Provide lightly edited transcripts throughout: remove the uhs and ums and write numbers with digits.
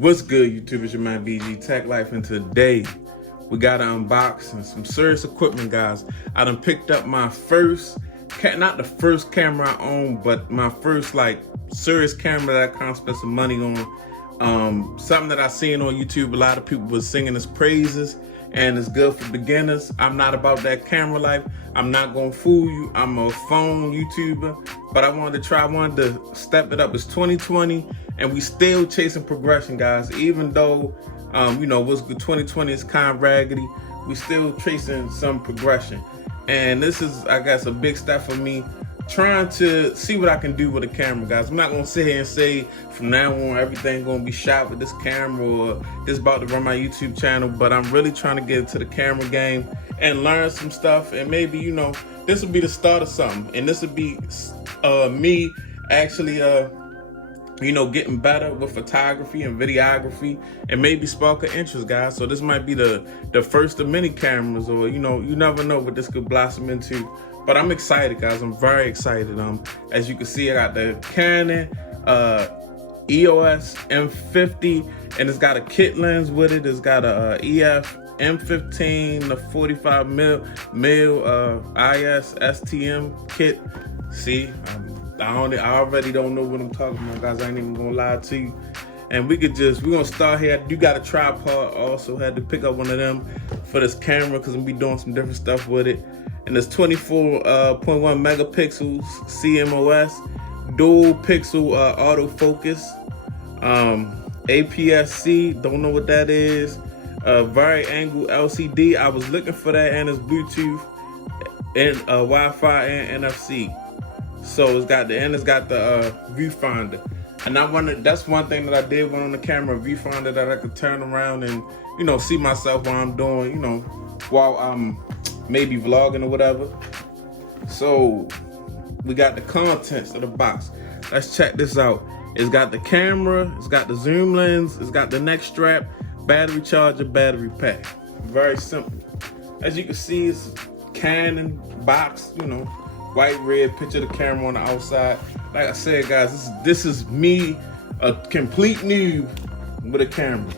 What's good, YouTube? It's your man BG Tech Life, and today we got to unbox some serious equipment, guys. I done picked up my first, not the first camera I own, but my first like serious camera that I kind of spent some money on. Something that I seen on YouTube, a lot of people was singing its praises, and it's good for beginners. I'm not about that camera life. I'm not gonna fool you. I'm a phone YouTuber, but I wanted to step it up. It's 2020, and we still chasing progression, guys. Even though, you know, what's good, 2020 is kind of raggedy, we still chasing some progression. And this is, I guess, a big step for me, trying to see what I can do with a camera, guys. I'm not gonna sit here and say from now on everything gonna be shot with this camera or this about to run my YouTube channel, but I'm really trying to get into the camera game and learn some stuff. And maybe, you know, this will be the start of something, and this will be me actually you know, getting better with photography and videography, and maybe spark an interest, guys. So this might be the first of many cameras, or, you know, you never know what this could blossom into. But I'm excited, guys. I'm very excited. As you can see, I got the Canon EOS M50, and it's got a kit lens with it. It's got a EF M50, the 45 mil IS STM kit. See, I already don't know what I'm talking about, guys. I ain't even gonna lie to you. And we're gonna start here. You got a tripod, also had to pick up one of them for this camera because I'm gonna be doing some different stuff with it. And it's 24.1 megapixels CMOS, dual pixel autofocus, APS-C, don't know what that is, vari angle LCD. I was looking for that, and it's Bluetooth and Wi-Fi and NFC. So it's got the viewfinder, and that's one thing that I did want on the camera, a viewfinder that I could turn around and, you know, see myself while I'm doing, you know, while I'm maybe vlogging or whatever. So we got the contents of the box. Let's check this out. It's got the camera, it's got the zoom lens, it's got the neck strap, battery charger, battery pack. Very simple. As you can see, it's a Canon box, you know, white, red, picture of the camera on the outside. Like I said, guys, this is me, a complete noob with a camera.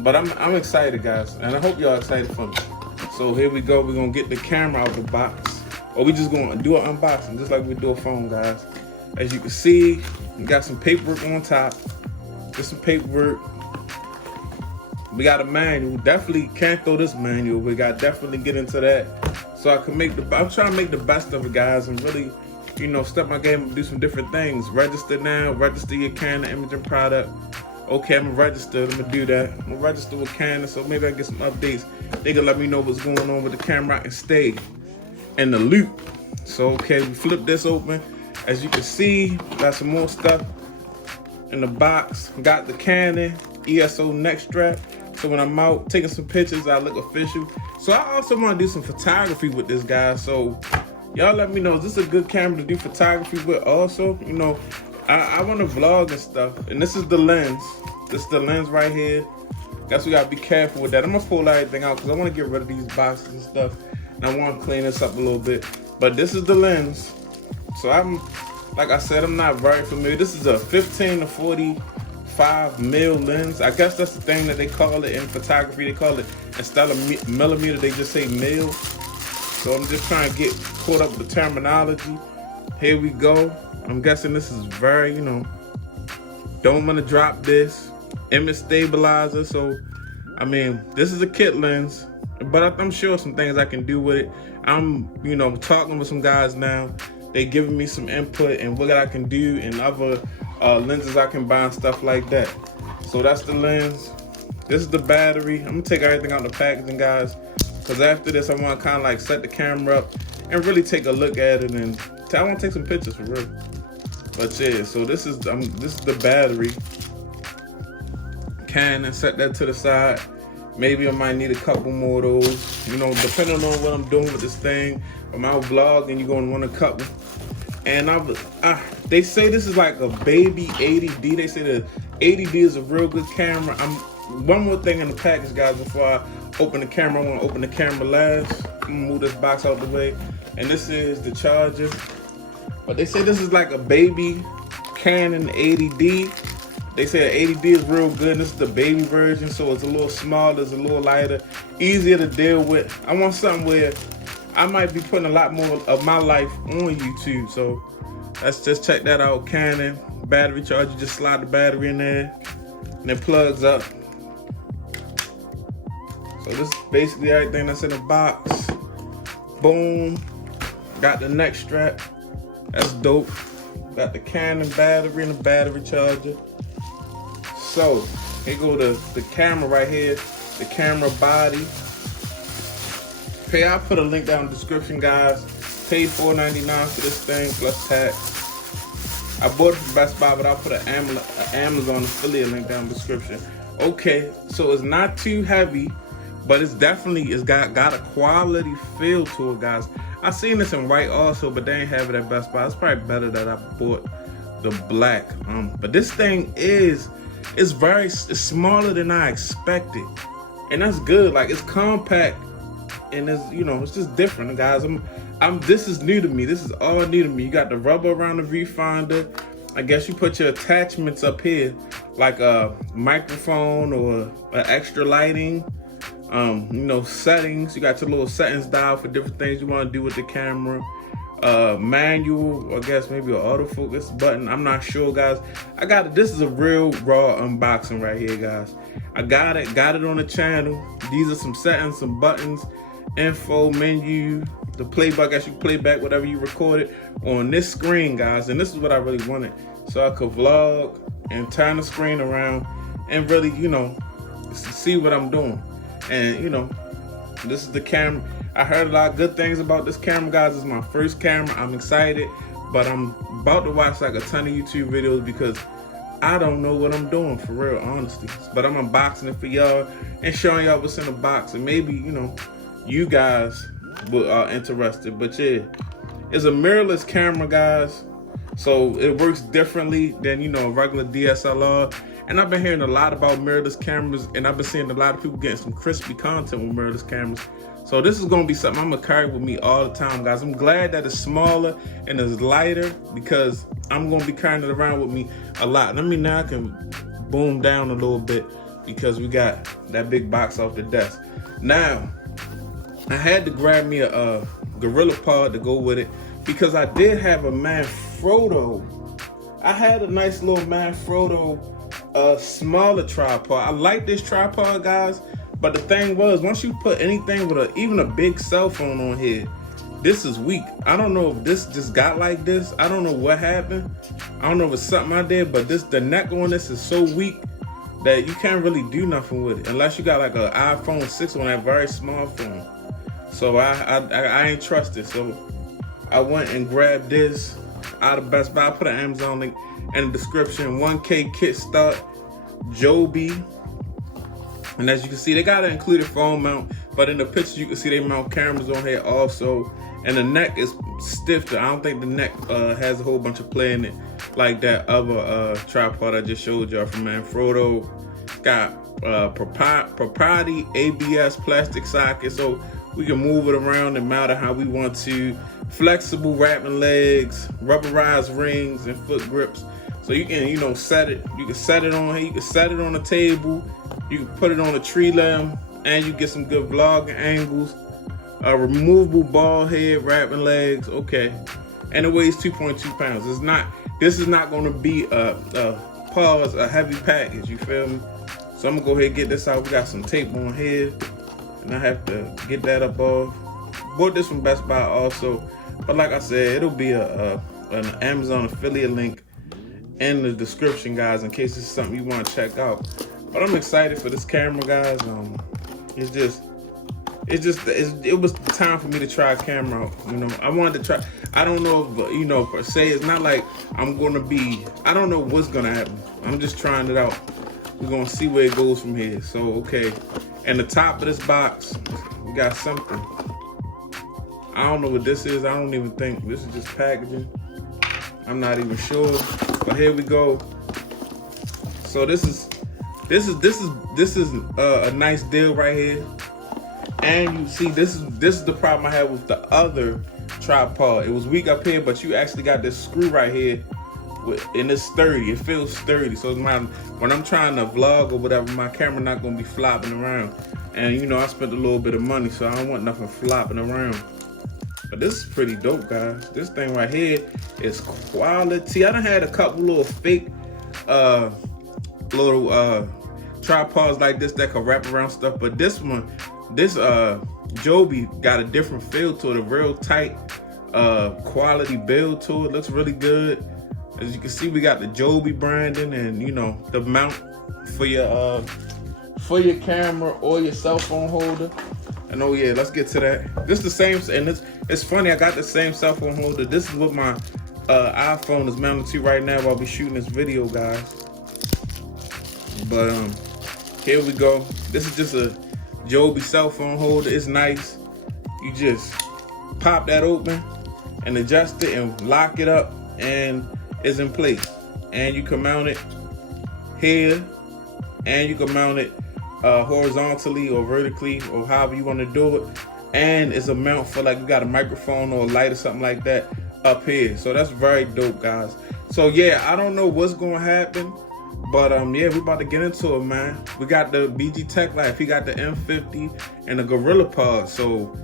But I'm excited, guys, and I hope y'all excited for me. So here we go. We're gonna get the camera out of the box, or we just gonna do an unboxing, just like we do a phone, guys. As you can see, we got some paperwork on top. Just some paperwork. We got a manual. Definitely can't throw this manual. We got definitely get into that. So I can I'm trying to make the best of it, guys, and really, you know, step my game and do some different things. Register now, register your Canon imaging product. Okay, I'm registered, I'm gonna do that. I'm gonna register with Canon, so maybe I get some updates. They can let me know what's going on with the camera and stay in the loop. So, okay, we flip this open. As you can see, got some more stuff in the box. Got the Canon ESO neck strap. So when I'm out taking some pictures, I look official. So I also want to do some photography with this, guy. So y'all let me know, is this a good camera to do photography with also? You know, I want to vlog and stuff. And this is the lens. This is the lens right here. Guess we gotta be careful with that. I'm gonna pull everything out because I want to get rid of these boxes and stuff. And I want to clean this up a little bit. But this is the lens. So like I said, I'm not very familiar. This is a 15 to 45 mil lens. I guess that's the thing that they call it in photography. They call it, instead of millimeter, they just say mil. So I'm just trying to get caught up with the terminology. Here we go. I'm guessing this is very, you know, don't want to drop this. Image stabilizer. So, I mean, this is a kit lens, but I'm sure some things I can do with it. I'm, you know, talking with some guys now. They giving me some input and what I can do and other lenses I can buy and stuff like that. So that's the lens. This is the battery. I'm gonna take everything out of the packaging, guys, because after this I want to kind of like set the camera up and really take a look at it, and I want to take some pictures for real. But yeah, so this is the battery. Canon, set that to the side. Maybe I might need a couple more of those, you know, depending on what I'm doing with this thing. I'm out vlogging, you're gonna want a couple. And they say this is like a baby 80D. They say the 80D is a real good camera. One more thing in the package, guys, before I open the camera. I want to open the camera last. I'm gonna move this box out the way. And this is the charger. But they say this is like a baby Canon 80D. They say 80D is real good, and this is the baby version, so it's a little smaller, it's a little lighter, easier to deal with. I want something where I might be putting a lot more of my life on YouTube, so let's just check that out. Canon battery charger, just slide the battery in there, and it plugs up. So this is basically everything that's in the box. Boom, got the neck strap, that's dope. Got the Canon battery and the battery charger. So here go the camera right here, the camera body. I'll put a link down in the description, guys. Paid $4.99 for this thing plus tax. I bought it from Best Buy, but I'll put an Amazon affiliate link down in the description. Okay, so it's not too heavy, but it's got a quality feel to it, guys. I seen this in white also, but they ain't have it at Best Buy. It's probably better that I bought the black. But this thing it's smaller than I expected, and that's good. Like, it's compact, and it's just different, guys. This is new to me. This is all new to me. You got the rubber around the viewfinder. I guess you put your attachments up here, like a microphone or extra lighting. Settings. You got your little settings dial for different things you want to do with the camera. Manual, I guess maybe an autofocus button. I'm not sure, guys. This is a real raw unboxing right here, guys. I got it on the channel. These are some settings, some buttons, info, menu, the play button. I guess you can play back whatever you recorded on this screen, guys. And this is what I really wanted, so I could vlog and turn the screen around and really, see what I'm doing. And this is the camera. I heard a lot of good things about this camera, guys. This is my first camera. I'm excited, but I'm about to watch like a ton of YouTube videos because I don't know what I'm doing, for real, honestly. But I'm unboxing it for y'all and showing y'all what's in the box, and maybe you guys are interested. But yeah, it's a mirrorless camera, guys, so it works differently than a regular DSLR. And I've been hearing a lot about mirrorless cameras, and I've been seeing a lot of people getting some crispy content with mirrorless cameras. So this is gonna be something I'm gonna carry with me all the time, guys. I'm glad that it's smaller and it's lighter because I'm gonna be carrying it around with me a lot. Now I can boom down a little bit because we got that big box off the desk. Now, I had to grab me a Gorillapod to go with it because I did have a Manfrotto. I had a nice little Manfrotto smaller tripod. I like this tripod, guys, but the thing was, once you put anything with even a big cell phone on here, this is weak. I don't know if this just got like this. I don't know what happened. I don't know if it's something I did, but the neck on this is so weak that you can't really do nothing with it unless you got like an iPhone 6 on that very small phone. So I ain't trusted. So I went and grabbed this out of Best Buy. I put an Amazon link in the description. 1K kit start Joby, and as you can see, they got an included phone mount, but in the picture you can see they mount cameras on here also, and the neck is stiffer. I don't think the neck has a whole bunch of play in it like that other tripod I just showed y'all from Manfrotto. Got proprietary ABS plastic socket, so we can move it around and mount it how we want to. Flexible wrapping legs, rubberized rings, and foot grips. So you can, set it. You can set it on here. You can set it on a table. You can put it on a tree limb, and you get some good vlogging angles. Removable ball head, wrapping legs. Okay, and it weighs 2.2 pounds. This is not going to be a heavy package. You feel me? So I'm gonna go ahead and get this out. We got some tape on here, and I have to get that up off. Bought this from Best Buy also, but like I said, it'll be an Amazon affiliate link in the description, guys, in case it's something you want to check out. But I'm excited for this camera, guys. It was time for me to try a camera out. I wanted to try. I don't know if, per se, it's not like I don't know what's gonna happen. I'm just trying it out. We're gonna see where it goes from here. So, okay. And the top of this box, we got something. I don't know what this is. I don't even think this is just packaging. I'm not even sure. But here we go. So this is a nice deal right here. And you see, this is the problem I had with the other tripod. It was weak up here, but you actually got this screw right here and it's sturdy. It feels sturdy. So when I'm trying to vlog or whatever, my camera not gonna be flopping around. And you know, I spent a little bit of money, so I don't want nothing flopping around. But this is pretty dope, guys. This thing right here is quality. I done had a couple little fake little tripods like this that could wrap around stuff, but this one, this Joby got a different feel to it, a real tight quality build to it. Looks really good. As you can see, we got the Joby branding and, you know, the mount for your camera or your cell phone holder. And oh yeah, let's get to that. This is the same, and it's funny, I got the same cell phone holder. This is what my iPhone is mounted to right now while we shooting this video, guys. But here we go. This is just a Joby cell phone holder. It's nice. You just pop that open and adjust it and lock it up, and it's in place. And you can mount it here, and you can mount it horizontally or vertically, or however you want to do it. And it's a mount for, like, you got a microphone or a light or something like that up here. So that's very dope, guys. So yeah, I don't know what's gonna happen, but yeah, we about to get into it, man. We got the BG Tech Life, he got the M50 and the Gorillapod. So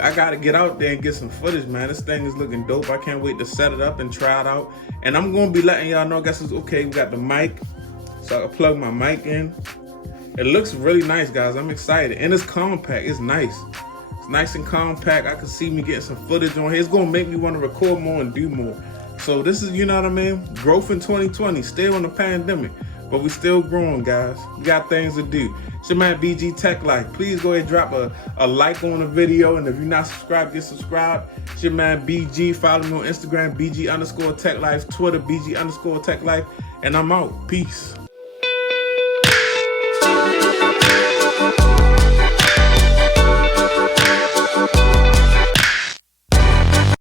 I gotta get out there and get some footage, man. This thing is looking dope. I can't wait to set it up and try it out. And I'm gonna be letting y'all know, I guess it's okay. We got the mic, so I can plug my mic in. It looks really nice, guys. I'm excited. And it's compact. It's nice. It's nice and compact. I can see me getting some footage on here. It's going to make me want to record more and do more. So this is, you know what I mean? Growth in 2020. Still in the pandemic. But we still growing, guys. We got things to do. It's your man, BG Tech Life. Please go ahead and drop a like on the video. And if you're not subscribed, get subscribed. It's your man, BG. Follow me on Instagram, BG_Tech Life. Twitter, BG_Tech Life. And I'm out. Peace.